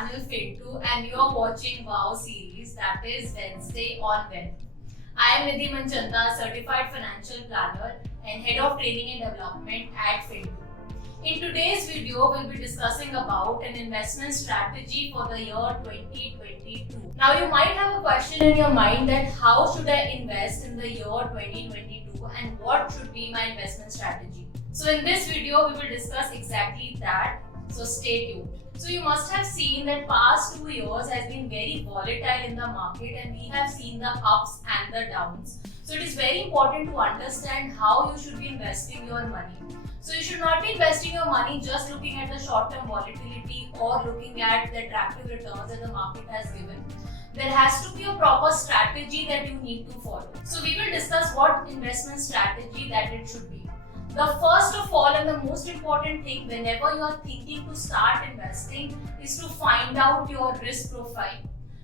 channel Fintoo and you are watching Wow series, that is Wednesday on Wealth. I am Nidhi Manchanda, Certified Financial Planner and Head of Training and Development at Fintoo. In today's video, we'll be discussing about an investment strategy for the year 2022. Now you might have a question in your mind that how should I invest in the year 2022 and what should be my investment strategy? So in this video, we will discuss exactly that. So stay tuned. So you must have seen that past 2 years has been very volatile in the market and we have seen the ups and the downs. So it is very important to understand how you should be investing your money. So you should not be investing your money just looking at the short-term volatility or looking at the attractive returns that the market has given. There has to be a proper strategy that you need to follow. So we will discuss what investment strategy that it should be. The first of all and the most important thing whenever you are thinking to start investing is to find out your risk profile.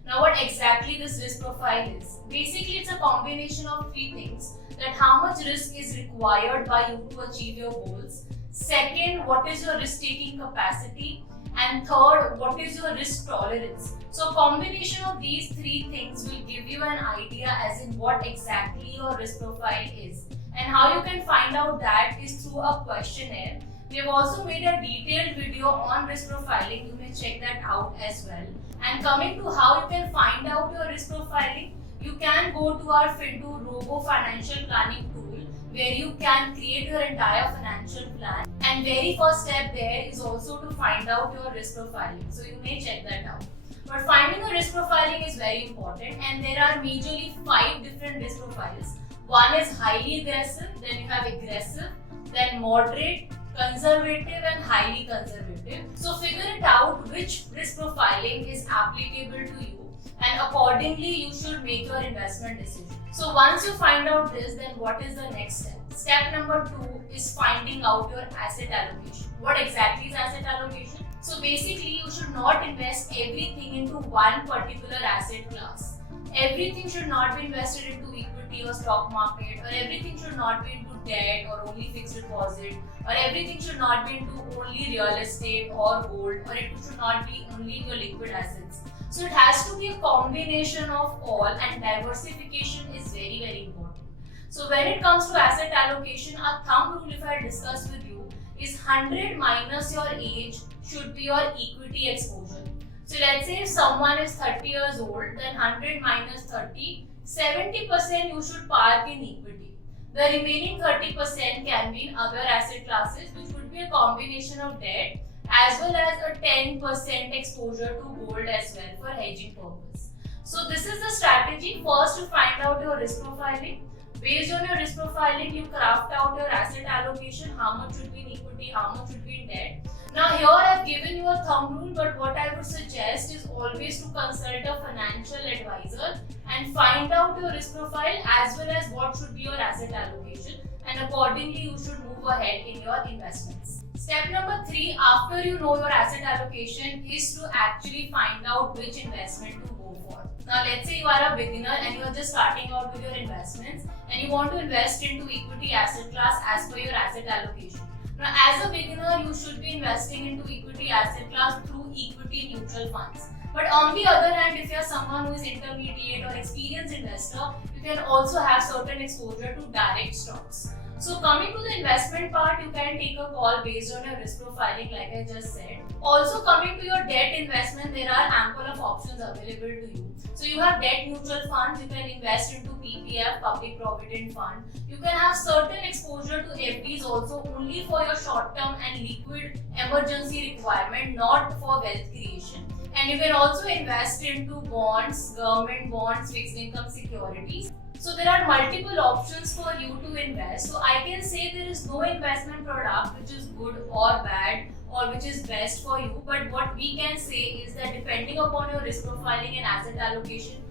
Now what exactly this risk profile is? Basically it's a combination of three things: that how much risk is required by you to achieve your goals. Second, what is your risk taking capacity? And third, what is your risk tolerance? So combination of these three things will give you an idea as in what exactly your risk profile is. And how you can find out that is through a questionnaire. We have also made a detailed video on risk profiling. You may check that out as well. And coming to how you can find out your risk profiling, you can go to our Fintoo Robo Financial Planning tool where you can create your entire financial plan. And very first step there is also to find out your risk profiling. So you may check that out. But finding a risk profiling is very important and there are majorly 5 different risk profiles. One is highly aggressive, then you have aggressive, then moderate, conservative and highly conservative. So figure it out which risk profiling is applicable to you and accordingly you should make your investment decision. So once you find out this, then what is the next step? Step number 2 is finding out your asset allocation. What exactly is asset allocation? So basically you should not invest everything into one particular asset class. Everything should not be invested into equity or stock market, or everything should not be into debt or only fixed deposit, or everything should not be into only real estate or gold, or it should not be only in your liquid assets. So it has to be a combination of all, and diversification is very, very important. So when it comes to asset allocation, a thumb rule if I discuss with you is 100 minus your age should be your equity exposure. So let's say if someone is 30 years old, then 100 minus 30, 70% you should park in equity. The remaining 30% can be in other asset classes, which would be a combination of debt as well as a 10% exposure to gold as well for hedging purpose. So this is the strategy. First, to find out your risk profiling. Based on your risk profiling, you craft out your asset allocation, how much should be in equity, how much should be in debt. Now here I have given you a thumb rule, but what I would suggest is always to consult a financial advisor and find out your risk profile as well as what should be your asset allocation, and accordingly you should move ahead in your investments. Step number 3, after you know your asset allocation, is to actually find out which investment to go for. Now let's say you are a beginner and you are just starting out with your investments and you want to invest into equity asset class as per your asset allocation. Now as a beginner, you should be investing into equity asset class through equity mutual funds. But on the other hand, if you are someone who is intermediate or experienced investor, you can also have certain exposure to direct stocks. So coming to the investment part, you can take a call based on your risk profiling like I just said. Also coming to your debt investment, there are ample of options available to you. So you have debt mutual funds, you can invest into PPF, Public Provident Fund. You can have certain exposure to FDs also only for your short term and liquid emergency requirement, not for wealth creation. And you can also invest into bonds, government bonds, fixed income securities. So there are multiple options for you to invest. So I can say there is no investment product which is good or bad or which is best for you. But what we can say is that depending upon your risk profiling and asset allocation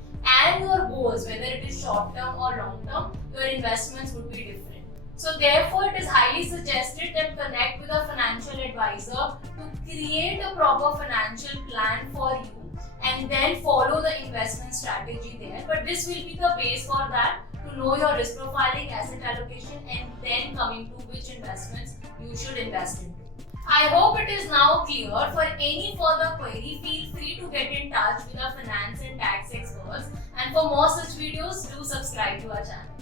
and your goals, whether it is short term or long term, your investments would be different. So therefore it is highly suggested that connect with a financial advisor to create a proper financial plan for you and then follow the investment strategy there. But this will be the base for that, to know your risk profiling, asset allocation, and then coming to which investments you should invest into. I hope it is now clear. For any further query, feel free to get in touch with our finance and tax experts. And for more such videos, do subscribe to our channel.